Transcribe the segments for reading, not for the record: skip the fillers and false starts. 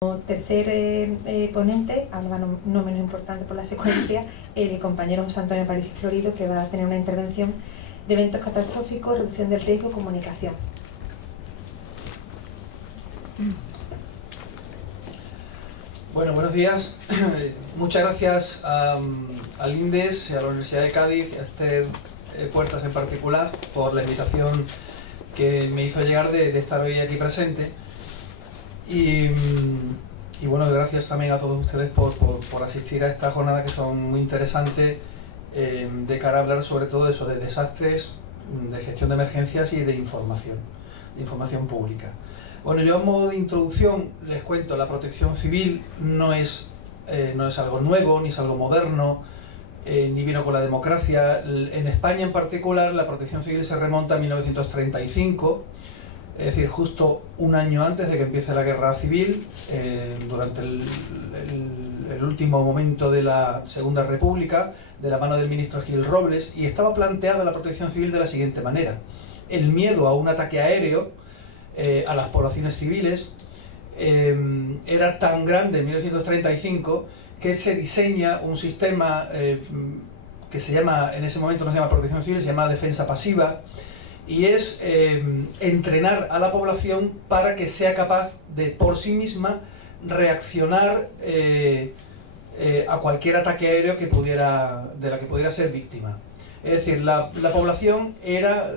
Como tercer ponente, hablaba no menos importante por la secuencia, el compañero José Antonio Aparicio Florido, que va a tener una intervención de eventos catastróficos, reducción del riesgo, comunicación. Bueno, buenos días. Muchas gracias al INDES, a la Universidad de Cádiz, a Esther Puertas en particular, por la invitación que me hizo llegar de estar hoy aquí presente. Y bueno, gracias también a todos ustedes por asistir a esta jornada, que son muy interesantes, de cara a hablar sobre todo eso, de desastres, de gestión de emergencias y de información pública. Bueno, yo a modo de introducción les cuento, la protección civil no es algo nuevo, ni es algo moderno, ni vino con la democracia. En España en particular la protección civil se remonta a 1935, es decir, justo un año antes de que empiece la guerra civil, durante el último momento de la Segunda República, de la mano del ministro Gil Robles, y estaba planteada la protección civil de la siguiente manera: el miedo a un ataque aéreo a las poblaciones civiles era tan grande en 1935 que se diseña un sistema que se llama, en ese momento no se llama protección civil, se llama defensa pasiva, y es entrenar a la población para que sea capaz de por sí misma reaccionar a cualquier ataque aéreo de la que pudiera ser víctima. Es decir, la población era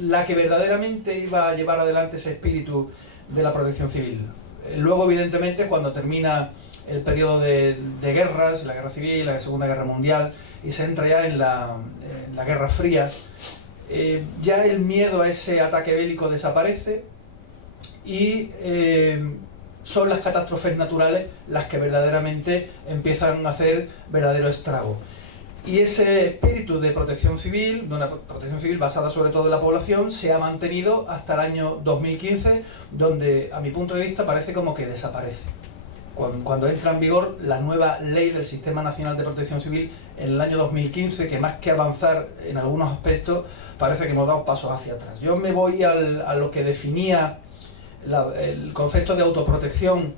la que verdaderamente iba a llevar adelante ese espíritu de la protección civil. Luego, evidentemente, cuando termina el periodo de guerras, la guerra civil, la Segunda Guerra Mundial, y se entra ya en la Guerra Fría, ya el miedo a ese ataque bélico desaparece y son las catástrofes naturales las que verdaderamente empiezan a hacer verdadero estrago. Y ese espíritu de protección civil, de una protección civil basada sobre todo en la población, se ha mantenido hasta el año 2015, donde a mi punto de vista parece como que desaparece. Cuando entra en vigor la nueva ley del Sistema Nacional de Protección Civil en el año 2015, que más que avanzar en algunos aspectos, parece que hemos dado pasos hacia atrás. Yo me voy a lo que definía el concepto de autoprotección,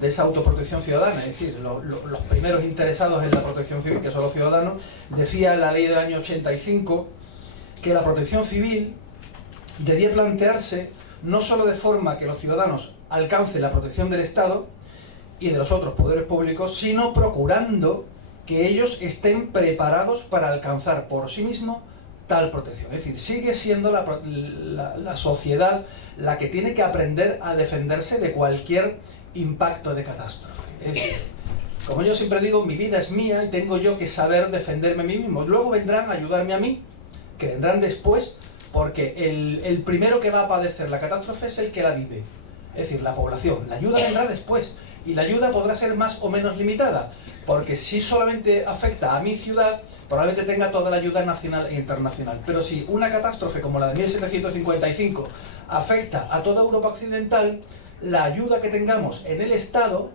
de esa autoprotección ciudadana, es decir, los primeros interesados en la protección civil, que son los ciudadanos. Decía la ley del año 85 que la protección civil debía plantearse no solo de forma que los ciudadanos alcancen la protección del Estado y de los otros poderes públicos, sino procurando que ellos estén preparados para alcanzar por sí mismos tal protección. Es decir, sigue siendo la sociedad la que tiene que aprender a defenderse de cualquier impacto de catástrofe. Es decir, como yo siempre digo, mi vida es mía y tengo yo que saber defenderme a mí mismo. Luego vendrán a ayudarme a mí, que vendrán después, porque el primero que va a padecer la catástrofe es el que la vive, es decir, la población. La ayuda vendrá después, y la ayuda podrá ser más o menos limitada, porque si solamente afecta a mi ciudad, probablemente tenga toda la ayuda nacional e internacional. Pero si una catástrofe como la de 1755 afecta a toda Europa occidental, la ayuda que tengamos en el Estado,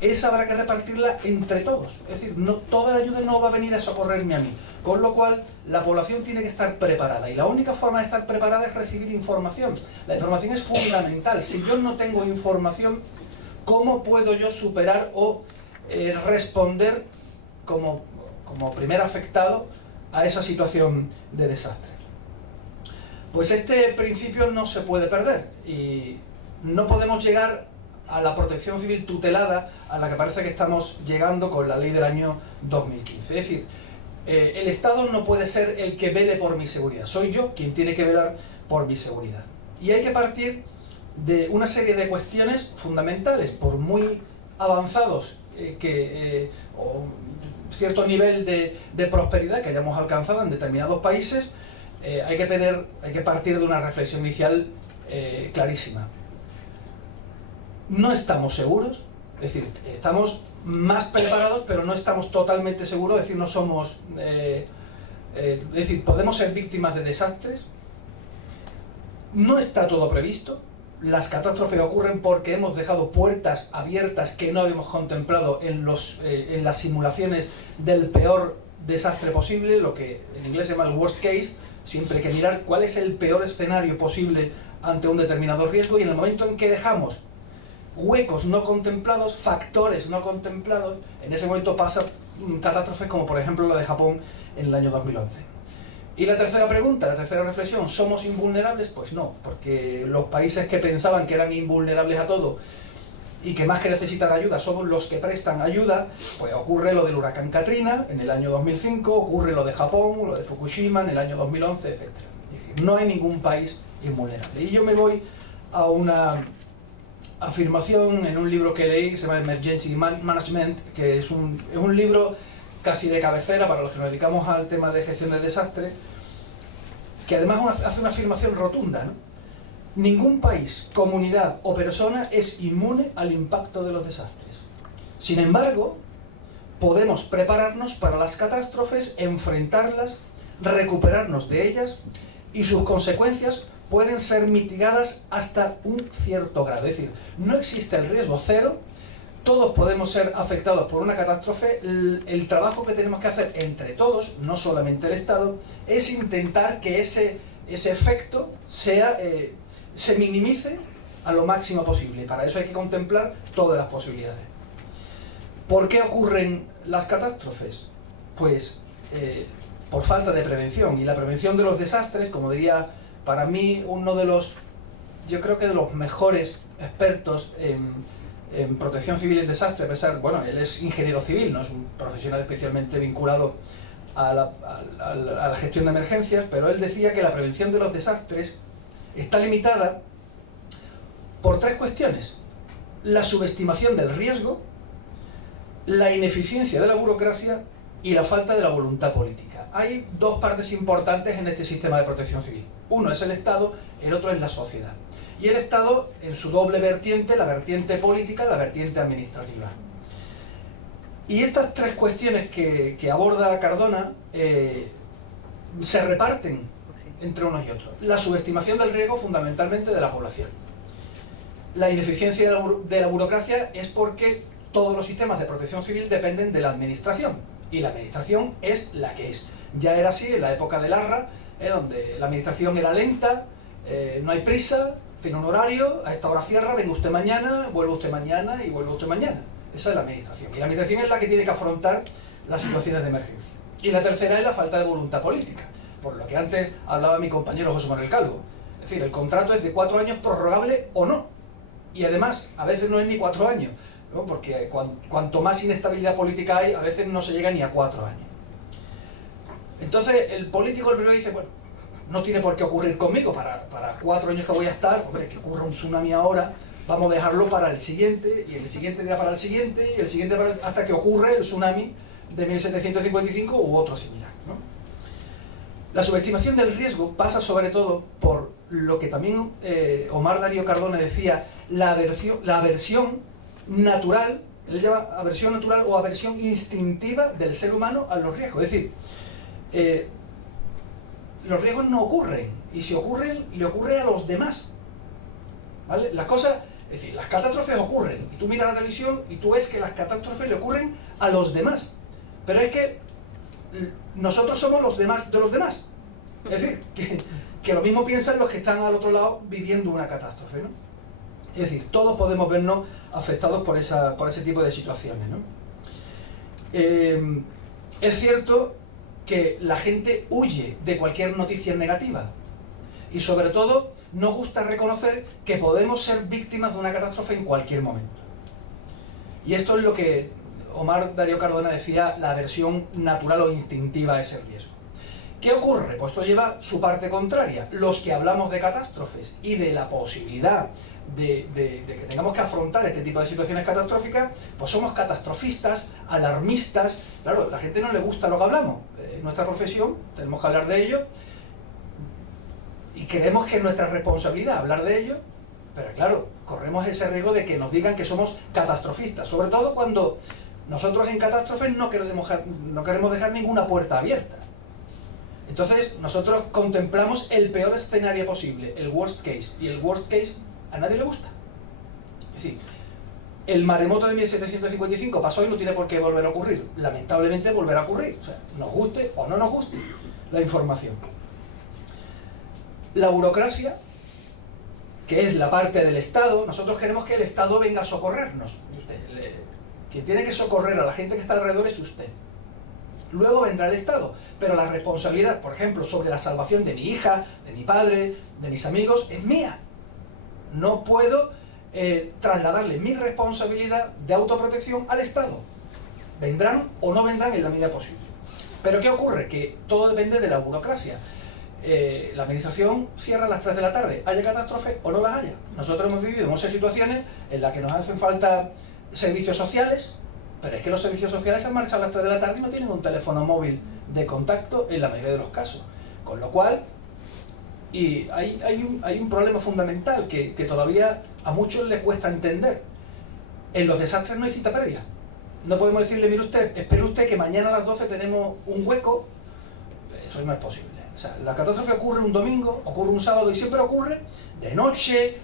esa habrá que repartirla entre todos. Es decir, toda la ayuda no va a venir a socorrerme a mí. Con lo cual, la población tiene que estar preparada. Y la única forma de estar preparada es recibir información. La información es fundamental. Si yo no tengo información, ¿cómo puedo yo superar o responder como primer afectado a esa situación de desastre? Pues este principio no se puede perder, y no podemos llegar a la protección civil tutelada a la que parece que estamos llegando con la ley del año 2015. Es decir, el Estado no puede ser el que vele por mi seguridad, soy yo quien tiene que velar por mi seguridad. Y hay que partir de una serie de cuestiones fundamentales, por muy avanzados o cierto nivel de prosperidad que hayamos alcanzado en determinados países. Hay que partir de una reflexión inicial clarísima. No estamos seguros, es decir, estamos más preparados, pero no estamos totalmente seguros, es decir, no somos... es decir, podemos ser víctimas de desastres. No está todo previsto. Las catástrofes ocurren porque hemos dejado puertas abiertas que no habíamos contemplado en las simulaciones del peor desastre posible, lo que en inglés se llama el worst case. Siempre hay que mirar cuál es el peor escenario posible ante un determinado riesgo, y en el momento en que dejamos huecos no contemplados, factores no contemplados, en ese momento pasan catástrofes como por ejemplo la de Japón en el año 2011. Y la tercera pregunta, la tercera reflexión, ¿somos invulnerables? Pues no, porque los países que pensaban que eran invulnerables a todo y que más que necesitan ayuda somos los que prestan ayuda, pues ocurre lo del huracán Katrina en el año 2005, ocurre lo de Japón, lo de Fukushima en el año 2011, etc. Es decir, no hay ningún país invulnerable. Y yo me voy a una afirmación en un libro que leí, que se llama Emergency Management, que es un libro casi de cabecera para los que nos dedicamos al tema de gestión de desastre, que además hace una afirmación rotunda, ¿no? Ningún país, comunidad o persona es inmune al impacto de los desastres. Sin embargo, podemos prepararnos para las catástrofes, enfrentarlas, recuperarnos de ellas y sus consecuencias pueden ser mitigadas hasta un cierto grado. Es decir, no existe el riesgo cero, todos podemos ser afectados por una catástrofe. El trabajo que tenemos que hacer entre todos, no solamente el Estado, es intentar que ese efecto se minimice a lo máximo posible. Para eso hay que contemplar todas las posibilidades. ¿Por qué ocurren las catástrofes? Pues por falta de prevención. Y la prevención de los desastres, como diría para mí uno de los, yo creo que de los mejores expertos en protección civil y desastre, a pesar, bueno, él es ingeniero civil, no es un profesional especialmente vinculado a la gestión de emergencias, pero él decía que la prevención de los desastres está limitada por tres cuestiones: la subestimación del riesgo, la ineficiencia de la burocracia y la falta de la voluntad política. Hay dos partes importantes en este sistema de protección civil. Uno es el Estado, el otro es la sociedad. Y el Estado en su doble vertiente, la vertiente política, la vertiente administrativa. Y estas tres cuestiones que aborda Cardona se reparten entre unos y otros. La subestimación del riesgo fundamentalmente de la población. La ineficiencia de la burocracia es porque todos los sistemas de protección civil dependen de la administración. Y la administración es la que es. Ya era así en la época del ARRA, donde la administración era lenta, no hay prisa, tiene un horario, a esta hora cierra, venga usted mañana, vuelve usted mañana y vuelve usted mañana. Esa es la administración. Y la administración es la que tiene que afrontar las situaciones de emergencia. Y la tercera es la falta de voluntad política, por lo que antes hablaba mi compañero José Manuel Calvo. Es decir, el contrato es de 4 años prorrogable o no. Y además, a veces no es ni 4 años, ¿no? Porque cuanto más inestabilidad política hay, a veces no se llega ni a 4 años. Entonces, el político el primero dice, bueno, no tiene por qué ocurrir conmigo, para 4 años que voy a estar, hombre, que ocurra un tsunami ahora, vamos a dejarlo para el siguiente, y el siguiente día para el siguiente, y el siguiente hasta que ocurre el tsunami de 1755 u otro similar, ¿no? La subestimación del riesgo pasa sobre todo por lo que también Omar Darío Cardona decía, la aversión natural, él llama aversión natural o aversión instintiva del ser humano a los riesgos. Es decir, los riesgos no ocurren, y si ocurren, le ocurre a los demás, ¿vale? Las cosas, es decir, las catástrofes ocurren, y tú miras la televisión y tú ves que las catástrofes le ocurren a los demás, pero es que nosotros somos los demás de los demás. Es decir, que lo mismo piensan los que están al otro lado viviendo una catástrofe, ¿no? Es decir, todos podemos vernos afectados por ese tipo de situaciones, ¿no? Es cierto que la gente huye de cualquier noticia negativa y sobre todo nos gusta reconocer que podemos ser víctimas de una catástrofe en cualquier momento. Y esto es lo que Omar Darío Cardona decía, la aversión natural o instintiva a ese riesgo. ¿Qué ocurre? Pues esto lleva su parte contraria. Los que hablamos de catástrofes y de la posibilidad de que tengamos que afrontar este tipo de situaciones catastróficas, pues somos catastrofistas, alarmistas. Claro, a la gente no le gusta lo que hablamos. En nuestra profesión tenemos que hablar de ello y creemos que es nuestra responsabilidad hablar de ello, pero claro, corremos ese riesgo de que nos digan que somos catastrofistas, sobre todo cuando nosotros en catástrofes no queremos dejar ninguna puerta abierta. Entonces nosotros contemplamos el peor escenario posible, el worst case, y el worst case a nadie le gusta. Es decir, el maremoto de 1755 pasó y no tiene por qué volver a ocurrir. Lamentablemente volverá a ocurrir, o sea, nos guste o no nos guste la información. La burocracia, que es la parte del Estado. Nosotros queremos que el Estado venga a socorrernos. Quien tiene que socorrer a la gente que está alrededor es usted. Luego vendrá el Estado, pero la responsabilidad, por ejemplo, sobre la salvación de mi hija, de mi padre, de mis amigos, es mía. No puedo trasladarle mi responsabilidad de autoprotección al Estado. Vendrán o no vendrán en la medida posible. Pero ¿qué ocurre? Que todo depende de la burocracia. La administración cierra a las 3 de la tarde, haya catástrofe o no las haya. Nosotros hemos vivido muchas situaciones en las que nos hacen falta servicios sociales, pero es que los servicios sociales se marchan a las 3 de la tarde y no tienen un teléfono móvil de contacto en la mayoría de los casos. Con lo cual, hay un problema fundamental que todavía a muchos les cuesta entender. En los desastres no hay cita previa. No podemos decirle, mire usted, espere usted que mañana a las 12 tenemos un hueco. Eso no es posible. O sea, la catástrofe ocurre un domingo, ocurre un sábado y siempre ocurre de noche,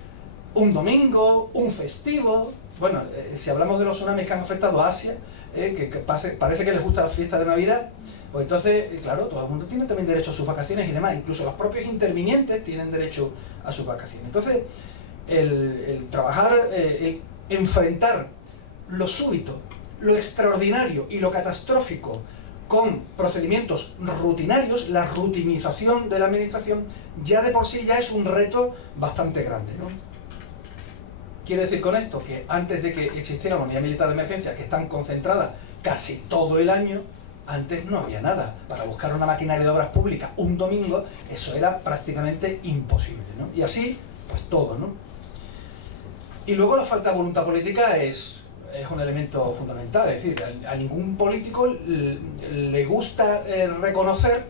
un domingo, un festivo. Bueno, si hablamos de los tsunamis que han afectado a Asia, parece que les gusta la fiesta de Navidad, pues entonces, claro, todo el mundo tiene también derecho a sus vacaciones y demás. Incluso los propios intervinientes tienen derecho a sus vacaciones. Entonces, el trabajar, el enfrentar lo súbito, lo extraordinario y lo catastrófico con procedimientos rutinarios, la rutinización de la administración, ya de por sí ya es un reto bastante grande, ¿no? Quiere decir con esto que antes de que existiera la unidad militar de emergencia, que están concentradas casi todo el año, antes no había nada. Para buscar una maquinaria de obras públicas un domingo, eso era prácticamente imposible, ¿no? Y así, pues todo, ¿no? Y luego la falta de voluntad política es un elemento fundamental. Es decir, a ningún político le gusta reconocer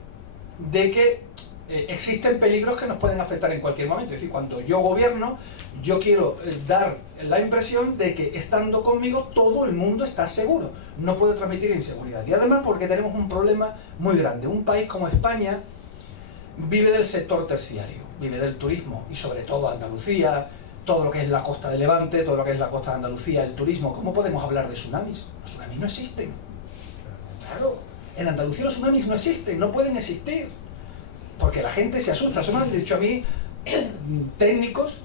de que existen peligros que nos pueden afectar en cualquier momento. Es decir, cuando yo gobierno, yo quiero dar la impresión de que estando conmigo todo el mundo está seguro. No puedo transmitir inseguridad. Y además porque tenemos un problema muy grande. Un país como España vive del sector terciario, vive del turismo y sobre todo Andalucía, todo lo que es la costa de Levante, todo lo que es la costa de Andalucía, el turismo. ¿Cómo podemos hablar de tsunamis? Los tsunamis no existen. Claro, en Andalucía los tsunamis no existen, no pueden existir. Porque la gente se asusta. Eso me han dicho a mí técnicos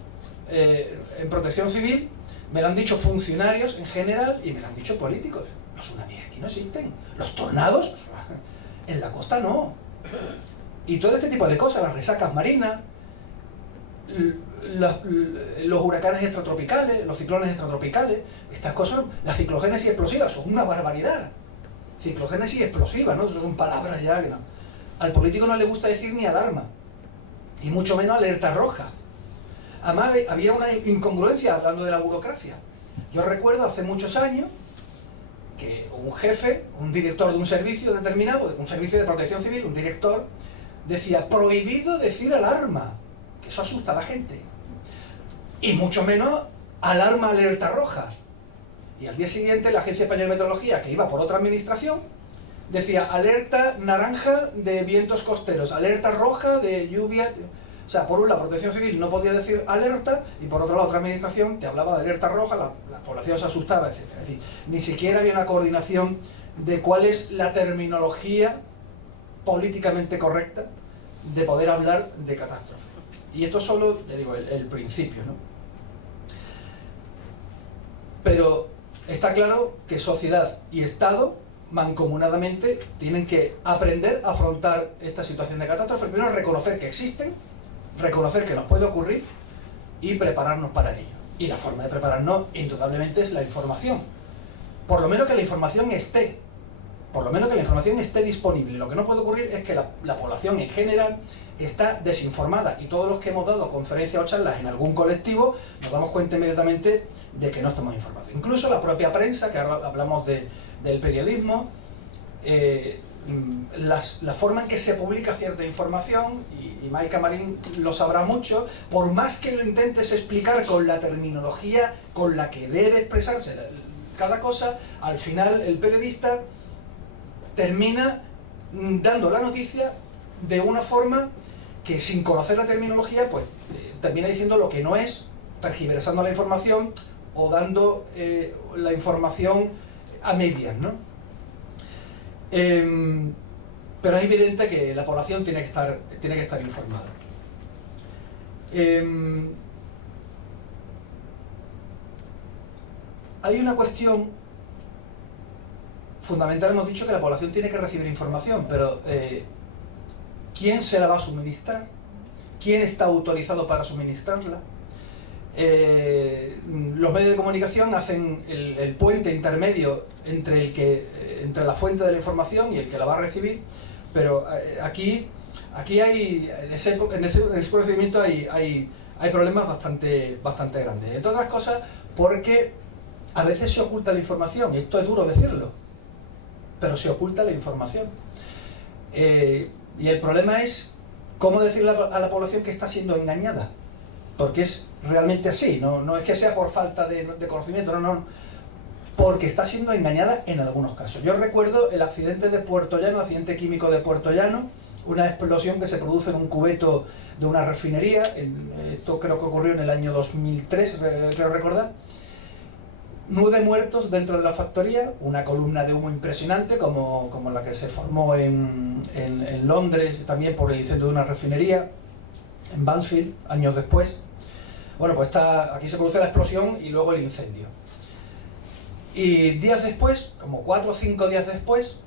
en protección civil, me lo han dicho funcionarios en general y me lo han dicho políticos. Los tsunamis aquí no existen. Los tornados, en la costa no. Y todo este tipo de cosas, las resacas marinas, los huracanes extratropicales, los ciclones extratropicales, estas cosas, la ciclogénesis explosiva, son una barbaridad. Ciclogénesis explosiva, ¿no? Son palabras ya que no. Al político no le gusta decir ni alarma, y mucho menos alerta roja. Además, había una incongruencia hablando de la burocracia. Yo recuerdo hace muchos años que un jefe, un director de un servicio determinado, un servicio de protección civil, un director, decía, prohibido decir alarma, que eso asusta a la gente. Y mucho menos alarma alerta roja. Y al día siguiente la Agencia Española de Meteorología, que iba por otra administración, decía alerta naranja de vientos costeros, alerta roja de lluvia. O sea, por un lado, Protección Civil no podía decir alerta, y por otro lado, otra administración te hablaba de alerta roja, la población se asustaba, etc. Es decir, ni siquiera había una coordinación de cuál es la terminología políticamente correcta de poder hablar de catástrofe. Y esto es solo, ya digo, el principio, ¿no? Pero está claro que sociedad y Estado mancomunadamente tienen que aprender a afrontar esta situación de catástrofe. Primero, reconocer que existen, reconocer que nos puede ocurrir y prepararnos para ello. Y la forma de prepararnos, indudablemente, es la información. Por lo menos que la información esté. Por lo menos que la información esté disponible. Lo que no puede ocurrir es que la población en general está desinformada, y todos los que hemos dado conferencias o charlas en algún colectivo nos damos cuenta inmediatamente de que no estamos informados. Incluso la propia prensa, que ahora hablamos del periodismo, la forma en que se publica cierta información, y Maika Marín lo sabrá mucho, por más que lo intentes explicar con la terminología con la que debe expresarse cada cosa, al final el periodista termina dando la noticia de una forma que, sin conocer la terminología, pues termina diciendo lo que no es, tergiversando la información o dando la información a medias, ¿no? Pero es evidente que la población tiene que estar informada. hay una cuestión fundamental. Hemos dicho que la población tiene que recibir información, pero ¿quién se la va a suministrar? ¿Quién está autorizado para suministrarla? Los medios de comunicación hacen el puente intermedio entre la fuente de la información y el que la va a recibir, pero aquí en ese procedimiento hay problemas bastante grandes. Entre otras cosas, porque a veces se oculta la información, y esto es duro decirlo, pero se oculta la información. Y el problema es cómo decirle a la población que está siendo engañada, porque es realmente así, no es que sea por falta de conocimiento, no, porque está siendo engañada en algunos casos. Yo recuerdo el accidente de Puerto Llano, el accidente químico de Puerto Llano, una explosión que se produce en un cubeto de una refinería, esto creo que ocurrió en el año 2003, creo recordar. 9 muertos dentro de la factoría, una columna de humo impresionante como la que se formó en Londres, también por el incendio de una refinería, en Mansfield, años después. Bueno, pues aquí se produce la explosión y luego el incendio. Y días después, como 4 o 5 días después,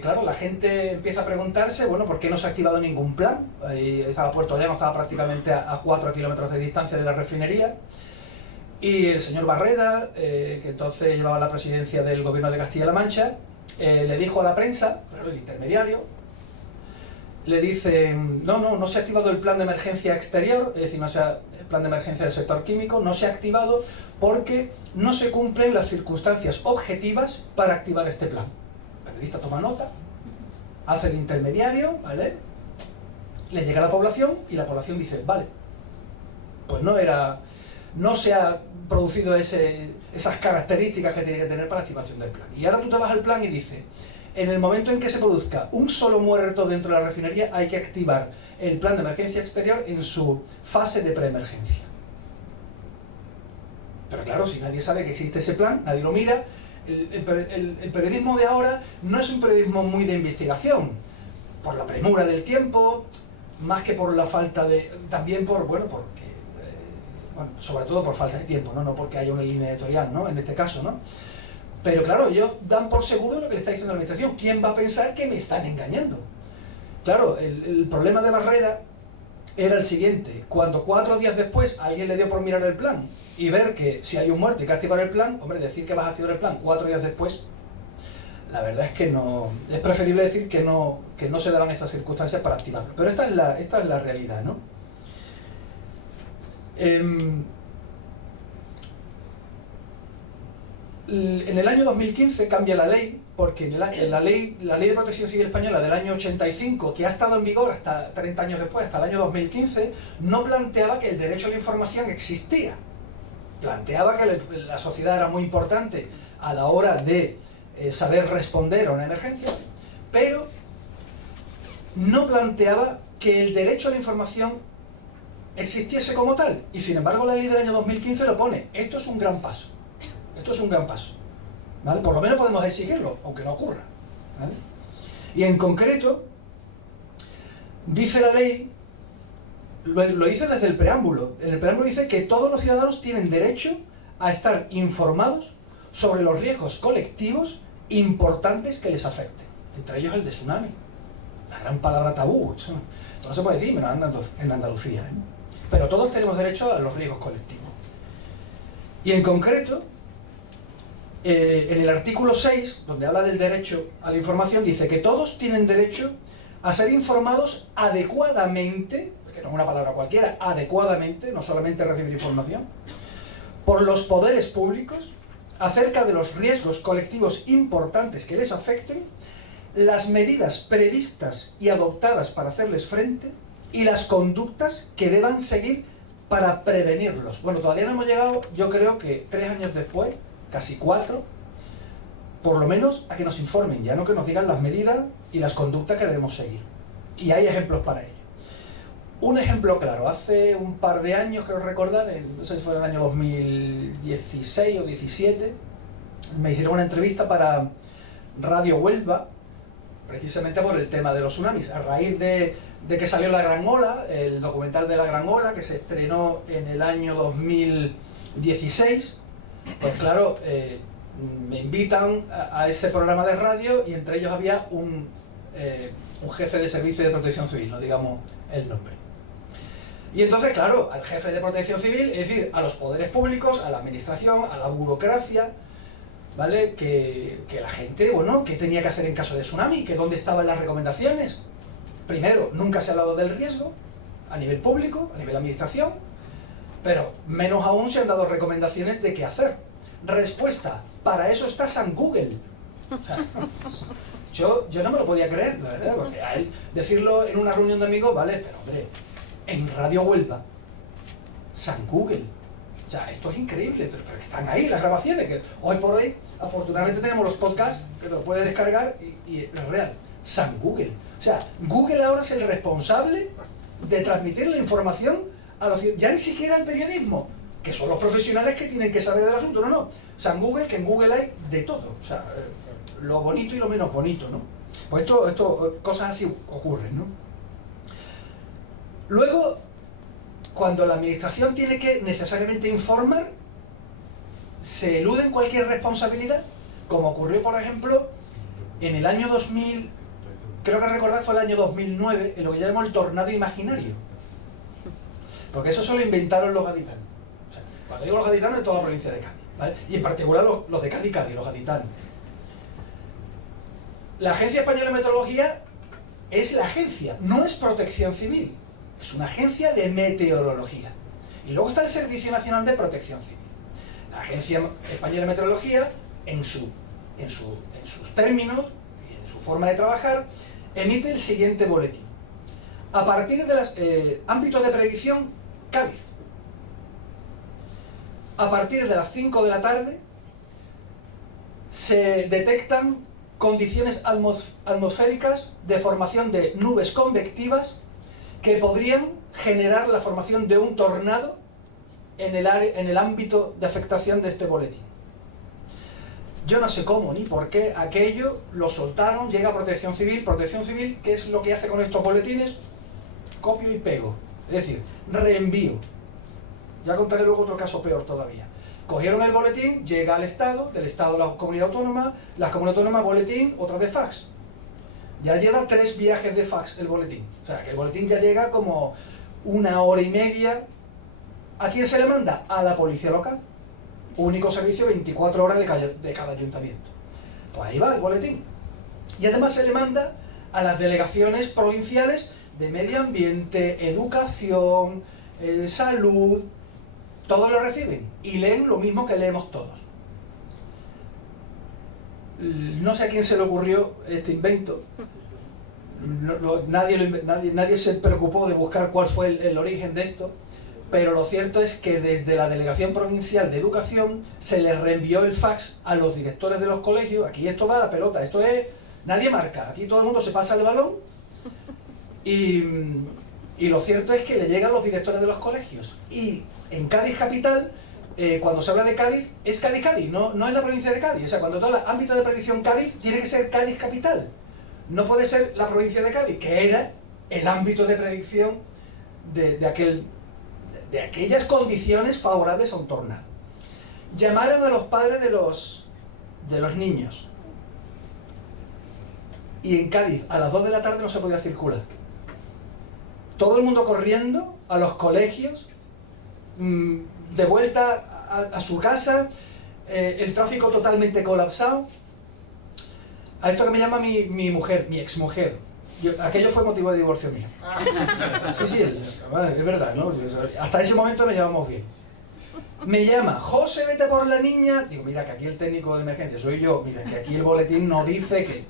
claro, la gente empieza a preguntarse, bueno, ¿por qué no se ha activado ningún plan? Puerto Llano estaba prácticamente a 4 kilómetros de distancia de la refinería. Y el señor Barreda, que entonces llevaba la presidencia del gobierno de Castilla-La Mancha, le dijo a la prensa, claro, el intermediario, le dice, no se ha activado el plan de emergencia exterior, es decir, el plan de emergencia del sector químico no se ha activado porque no se cumplen las circunstancias objetivas para activar este plan. El periodista toma nota, hace de intermediario, ¿vale? Le llega a la población y la población dice, vale, pues no se ha producido esas características que tiene que tener para la activación del plan. Y ahora tú te vas al plan y dices, en el momento en que se produzca un solo muerto dentro de la refinería, hay que activar el plan de emergencia exterior en su fase de preemergencia. Pero claro, si nadie sabe que existe ese plan, nadie lo mira, el periodismo de ahora no es un periodismo muy de investigación, por la premura del tiempo, más que por la falta de... también sobre todo por falta de tiempo, no porque haya una línea editorial, ¿no? En este caso, ¿no? Pero claro, ellos dan por seguro lo que le está diciendo la administración. ¿Quién va a pensar que me están engañando? Claro, el problema de Barreda era el siguiente. Cuando 4 días después alguien le dio por mirar el plan y ver que si hay un muerto y que activar el plan, hombre, decir que vas a activar el plan 4 días después, la verdad es que no... Es preferible decir que no se daban estas circunstancias para activarlo. Pero esta es la realidad, ¿no? En el año 2015 cambia la ley, porque la ley de protección civil española del año 85, que ha estado en vigor hasta 30 años después, hasta el año 2015, no planteaba que el derecho a la información existía. Planteaba que la sociedad era muy importante a la hora de saber responder a una emergencia, pero no planteaba que el derecho a la información existiese como tal, y sin embargo la ley del año 2015 lo pone. Esto es un gran paso, ¿vale? Por lo menos podemos exigirlo, aunque no ocurra, ¿vale? Y en concreto, dice la ley, lo dice desde el preámbulo, en el preámbulo dice que todos los ciudadanos tienen derecho a estar informados sobre los riesgos colectivos importantes que les afecten, entre ellos el de tsunami, la gran palabra tabú, esto no se puede decir, pero en Andalucía, ¿eh? Pero todos tenemos derecho a los riesgos colectivos. Y en concreto, en el artículo 6, donde habla del derecho a la información, dice que todos tienen derecho a ser informados adecuadamente, porque no es una palabra cualquiera, adecuadamente, no solamente recibir información, por los poderes públicos acerca de los riesgos colectivos importantes que les afecten, las medidas previstas y adoptadas para hacerles frente y las conductas que deban seguir para prevenirlos. Bueno, todavía no hemos llegado, yo creo que 3 años después, casi 4, por lo menos a que nos informen, ya no que nos digan las medidas y las conductas que debemos seguir. Y hay ejemplos para ello. Un ejemplo claro, hace un par de años, creo recordar, no sé si fue en el año 2016 o 2017, me hicieron una entrevista para Radio Huelva, precisamente por el tema de los tsunamis, a raíz de que salió La Gran Ola, el documental de La Gran Ola, que se estrenó en el año 2016, Pues claro, me invitan a ese programa de radio y entre ellos había un jefe de servicio de protección civil, no digamos el nombre. Y entonces, claro, al jefe de protección civil, es decir, a los poderes públicos, a la administración, a la burocracia, ¿vale? Que la gente, bueno, ¿qué tenía que hacer en caso de tsunami? ¿Que dónde estaban las recomendaciones? Primero, nunca se ha hablado del riesgo a nivel público, a nivel de administración, pero menos aún se han dado recomendaciones de qué hacer. Respuesta, para eso está San Google. O sea, yo no me lo podía creer, la verdad, porque a él decirlo en una reunión de amigos, vale, pero hombre, en Radio Huelva, San Google. O sea, esto es increíble, pero que están ahí las grabaciones, que hoy por hoy, afortunadamente tenemos los podcasts que te lo puedes descargar y es real. San Google. O sea, Google ahora es el responsable de transmitir la información a los ciudadanos, ya ni siquiera el periodismo, que son los profesionales que tienen que saber del asunto, no. San Google, que en Google hay de todo, o sea, lo bonito y lo menos bonito, ¿no? Pues esto cosas así ocurren, ¿no? Luego, cuando la administración tiene que necesariamente informar, se eluden cualquier responsabilidad, como ocurrió, por ejemplo, en el año 2000, creo que recordar fue el año 2009, en lo que llamamos el tornado imaginario. Porque eso solo inventaron los gaditanos. O sea, cuando digo los gaditanos, de toda la provincia de Cádiz, ¿vale? Y en particular los de Cádiz, los gaditanos. La Agencia Española de Meteorología es la agencia, no es Protección Civil. Es una agencia de meteorología. Y luego está el Servicio Nacional de Protección Civil. La Agencia Española de Meteorología, en sus términos y en su forma de trabajar, emite el siguiente boletín. A partir de los ámbitos de predicción, Cádiz. A partir de las 5 de la tarde se detectan condiciones atmosféricas de formación de nubes convectivas que podrían generar la formación de un tornado en el ámbito de afectación de este boletín. Yo no sé cómo ni por qué aquello lo soltaron, llega a Protección Civil. Protección Civil, ¿qué es lo que hace con estos boletines? Copio y pego, es decir, reenvío. Ya contaré luego otro caso peor todavía. Cogieron el boletín, llega al Estado, del Estado a la comunidad autónoma, las comunidades autónomas boletín, otra vez fax. Ya lleva 3 viajes de fax el boletín. O sea, que el boletín ya llega como 1 hora y media. ¿A quién se le manda? A la policía local. Único servicio 24 horas de cada ayuntamiento. Pues ahí va el boletín. Y además se le manda a las delegaciones provinciales de medio ambiente, educación, salud. Todos lo reciben y leen lo mismo que leemos todos. No sé a quién se le ocurrió este invento. Nadie se preocupó de buscar cuál fue el origen de esto, pero lo cierto es que desde la Delegación Provincial de Educación se les reenvió el fax a los directores de los colegios. Aquí esto va a la pelota, esto es... Nadie marca, aquí todo el mundo se pasa el balón y lo cierto es que le llegan a los directores de los colegios. Y en Cádiz capital, cuando se habla de Cádiz, es Cádiz-Cádiz, no es la provincia de Cádiz. O sea, cuando todo el ámbito de predicción Cádiz, tiene que ser Cádiz capital. No puede ser la provincia de Cádiz, que era el ámbito de predicción de aquellas condiciones favorables a un tornado. Llamaron a los padres de los niños. Y en Cádiz, a las 2 de la tarde no se podía circular. Todo el mundo corriendo a los colegios, de vuelta a su casa, el tráfico totalmente colapsado. A esto que me llama mi mujer, mi exmujer. Aquello fue motivo de divorcio mío. Sí, es verdad, ¿no? Hasta ese momento nos llevamos bien. Me llama, José, vete por la niña. Digo, mira, que aquí el técnico de emergencia soy yo. Mira, que aquí el boletín no dice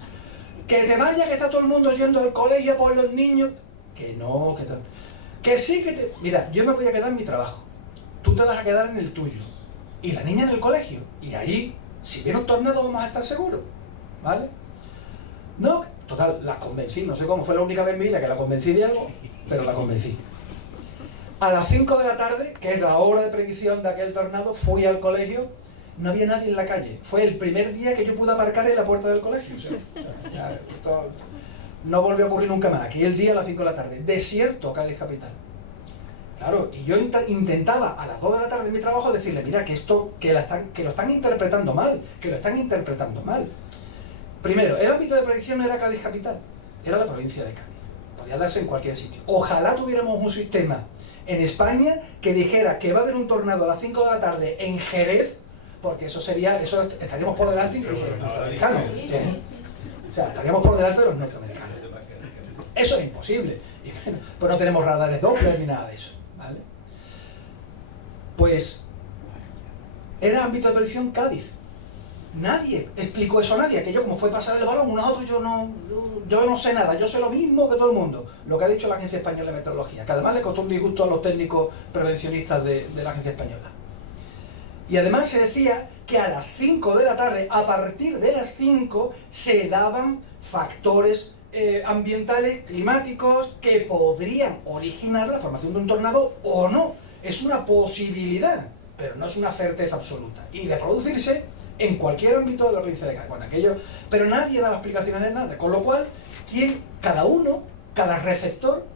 que te vaya, que está todo el mundo yendo al colegio por los niños. Que no, que sí, que te... Mira, yo me voy a quedar en mi trabajo. Tú te vas a quedar en el tuyo. Y la niña en el colegio. Y ahí, si viene un tornado, vamos a estar seguros. ¿Vale? No, total, la convencí. No sé cómo, fue la única vez en mi vida que la convencí de algo, pero la convencí. A las 5 de la tarde, que es la hora de predicción de aquel tornado, fui al colegio. No había nadie en la calle. Fue el primer día que yo pude aparcar en la puerta del colegio. O sea, ya, esto no volvió a ocurrir nunca más. Aquí el día a las 5 de la tarde. Desierto, Cádiz capital. Claro, y yo intentaba a las 2 de la tarde en mi trabajo decirle, mira, que lo están interpretando mal, que lo están interpretando mal. Primero, el ámbito de predicción no era Cádiz capital, era la provincia de Cádiz. Podía darse en cualquier sitio. Ojalá tuviéramos un sistema en España que dijera que va a haber un tornado a las 5 de la tarde en Jerez, porque eso estaríamos por delante incluso de los norteamericanos. O sea, estaríamos por delante de los norteamericanos. Eso es imposible. Y bueno, pues no tenemos radares dobles ni nada de eso, ¿vale? Pues era ámbito de predicción Cádiz. Nadie explicó eso a nadie, que yo como fue pasar el balón uno a otro, yo no sé nada, yo sé lo mismo que todo el mundo, lo que ha dicho la Agencia Española de Meteorología, que además le costó un disgusto a los técnicos prevencionistas de la Agencia Española. Y además se decía que a las 5 de la tarde, a partir de las 5, se daban factores ambientales, climáticos, que podrían originar la formación de un tornado o no. Es una posibilidad, pero no es una certeza absoluta. Y de producirse en cualquier ámbito de la provincia de Cádiz. Bueno, pero nadie daba explicaciones de nada, con lo cual, cada receptor,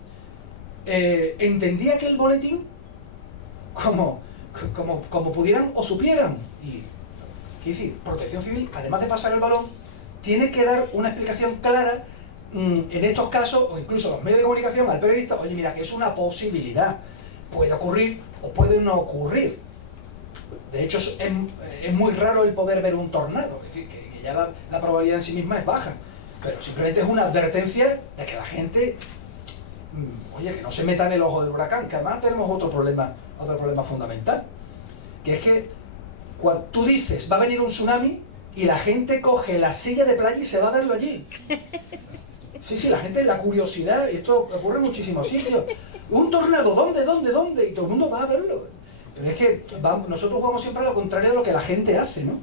entendía que el boletín como pudieran o supieran. Y, quiero decir, Protección Civil, además de pasar el balón, tiene que dar una explicación clara en estos casos, o incluso los medios de comunicación, al periodista, oye, mira, que es una posibilidad, puede ocurrir o puede no ocurrir. De hecho, es muy raro el poder ver un tornado, es decir, que ya la probabilidad en sí misma es baja, pero simplemente es una advertencia de que la gente, oye, que no se meta en el ojo del huracán, que además tenemos otro problema fundamental, que es que cuando tú dices, va a venir un tsunami, y la gente coge la silla de playa y se va a verlo allí. Sí, la gente, la curiosidad, y esto ocurre en muchísimos sitios. ¿Un tornado? ¿Dónde? Y todo el mundo va a verlo. Pero es que nosotros jugamos siempre a lo contrario de lo que la gente hace, ¿no?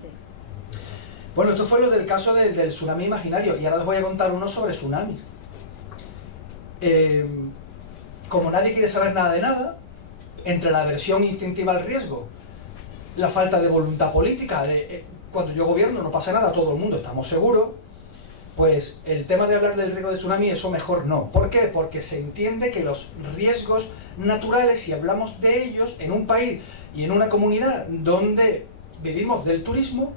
Bueno, esto fue lo del caso del tsunami imaginario, y ahora les voy a contar uno sobre tsunamis. Como nadie quiere saber nada de nada, entre la aversión instintiva al riesgo, la falta de voluntad política, cuando yo gobierno no pasa nada, todo el mundo estamos seguros, pues el tema de hablar del riesgo de tsunami, eso mejor no. ¿Por qué? Porque se entiende que los riesgos naturales, si hablamos de ellos en un país y en una comunidad donde vivimos del turismo,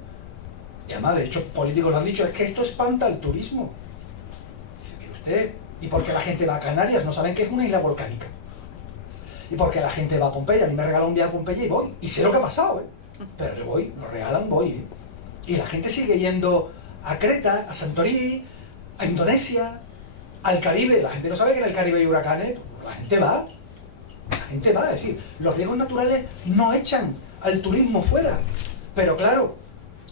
y además de hecho políticos lo han dicho, es que esto espanta al turismo. Dice, mire usted, ¿y por qué la gente va a Canarias? No saben que es una isla volcánica. ¿Y por qué la gente va a Pompeya? A mí me regalan un viaje a Pompeya y voy. Y sé lo que ha pasado, ¿eh? Pero yo voy, lo regalan, voy, ¿eh? Y la gente sigue yendo a Creta, a Santorini, a Indonesia, al Caribe. La gente no sabe que en el Caribe hay huracanes. La gente va, es decir, los riesgos naturales no echan al turismo fuera. Pero claro,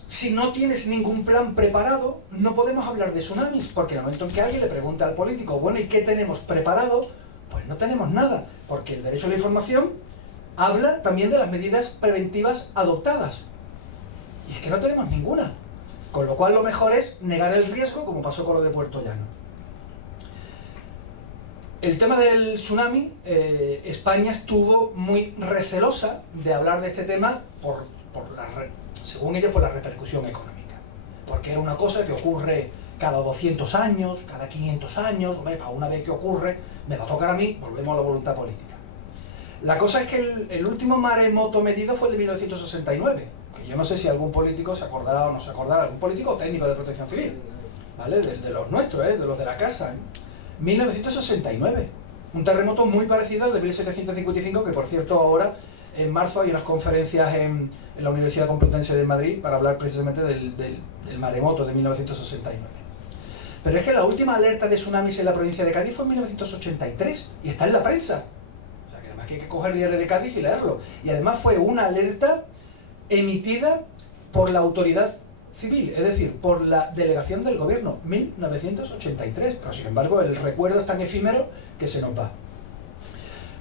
si no tienes ningún plan preparado, no podemos hablar de tsunamis, porque en el momento en que alguien le pregunta al político, bueno, ¿y qué tenemos preparado? Pues no tenemos nada, porque el derecho a la información habla también de las medidas preventivas adoptadas. Y es que no tenemos ninguna. Con lo cual lo mejor es negar el riesgo, como pasó con lo de Puerto Llano. El tema del tsunami, España estuvo muy recelosa de hablar de este tema según ellos, por la repercusión económica. Porque era una cosa que ocurre cada 200 años, cada 500 años, para una vez que ocurre, me va a tocar a mí, volvemos a la voluntad política. La cosa es que el último maremoto medido fue el de 1969. Yo no sé si algún político se acordará o no se acordará, algún político o técnico de Protección Civil, ¿vale? De los nuestros, de los de la casa. 1969. Un terremoto muy parecido al de 1755, que por cierto ahora, en marzo, hay unas conferencias en la Universidad Complutense de Madrid para hablar precisamente del maremoto de 1969. Pero es que la última alerta de tsunamis en la provincia de Cádiz fue en 1983, y está en la prensa. O sea, que además que hay que coger el diario de Cádiz y leerlo. Y además fue una alerta emitida por la autoridad civil, es decir, por la delegación del gobierno, 1983, pero sin embargo el recuerdo es tan efímero que se nos va.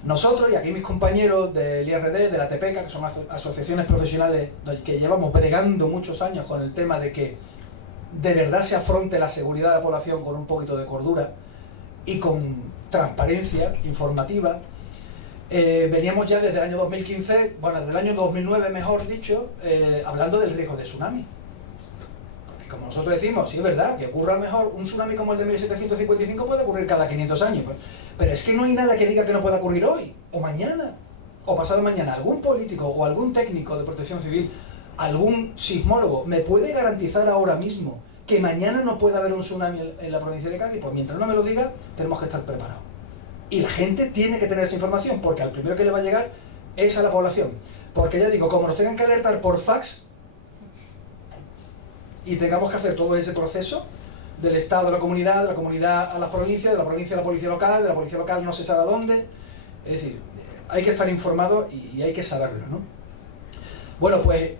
Nosotros, y aquí mis compañeros del IRD, de la TPECA, que son asociaciones profesionales que llevamos bregando muchos años con el tema de que de verdad se afronte la seguridad de la población con un poquito de cordura y con transparencia informativa, veníamos ya desde el año 2015, bueno, desde el año 2009 mejor dicho, hablando del riesgo de tsunami. Porque como nosotros decimos, sí es verdad, que ocurra mejor un tsunami como el de 1755 puede ocurrir cada 500 años, Pero es que no hay nada que diga que no pueda ocurrir hoy, o mañana, o pasado mañana. Algún político o algún técnico de protección civil, algún sismólogo, ¿me puede garantizar ahora mismo que mañana no puede haber un tsunami en la provincia de Cádiz? Pues mientras no me lo diga, tenemos que estar preparados. Y la gente tiene que tener esa información, porque al primero que le va a llegar es a la población. Porque ya digo, como nos tengan que alertar por fax, y tengamos que hacer todo ese proceso, del Estado a la comunidad a las provincias, de la provincia a la policía local, de la policía local no se sabe a dónde. Es decir, hay que estar informado y hay que saberlo, ¿no? Bueno, pues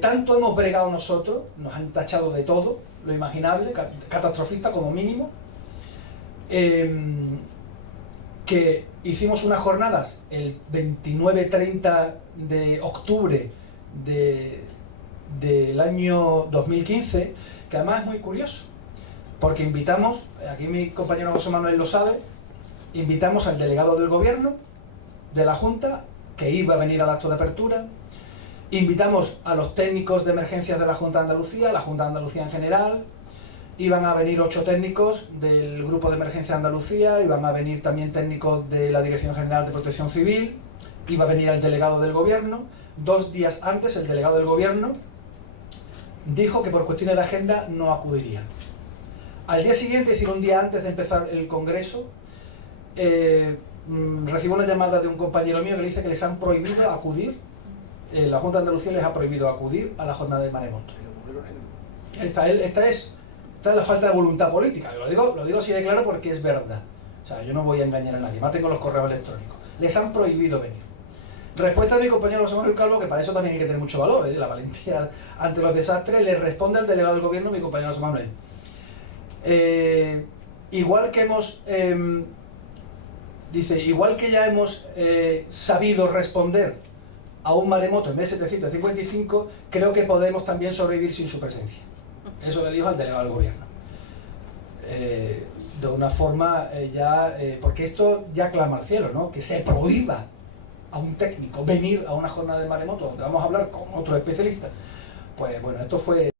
tanto hemos bregado nosotros, nos han tachado de todo, lo imaginable, catastrofista como mínimo, que hicimos unas jornadas el 29-30 de octubre del año 2015, que además es muy curioso, porque invitamos, aquí mi compañero José Manuel lo sabe, invitamos al delegado del gobierno, de la Junta, que iba a venir al acto de apertura, invitamos a los técnicos de emergencias de la Junta de Andalucía, la Junta de Andalucía en general, iban a venir 8 técnicos del Grupo de Emergencia de Andalucía, iban a venir también técnicos de la Dirección General de Protección Civil, iba a venir el delegado del gobierno. 2 días antes el delegado del gobierno dijo que por cuestiones de agenda no acudirían. Al día siguiente, es decir, un día antes de empezar el congreso, recibo una llamada de un compañero mío que le dice que les han prohibido acudir, la Junta de Andalucía les ha prohibido acudir a la jornada de maremoto. Esta es la falta de voluntad política. Lo digo así de claro porque es verdad. O sea, yo no voy a engañar a nadie, más tengo los correos electrónicos. Les han prohibido venir. Respuesta de mi compañero José Manuel Calvo, que para eso también hay que tener mucho valor, la valentía ante los desastres, le responde al delegado del gobierno, mi compañero José Manuel. Igual que hemos... dice, igual que ya hemos sabido responder a un maremoto en 1755, creo que podemos también sobrevivir sin su presencia. Eso le dijo al delegado del gobierno. De una forma porque esto ya clama al cielo, ¿no? Que se prohíba a un técnico venir a una jornada de maremoto donde vamos a hablar con otro especialista. Pues bueno, esto fue...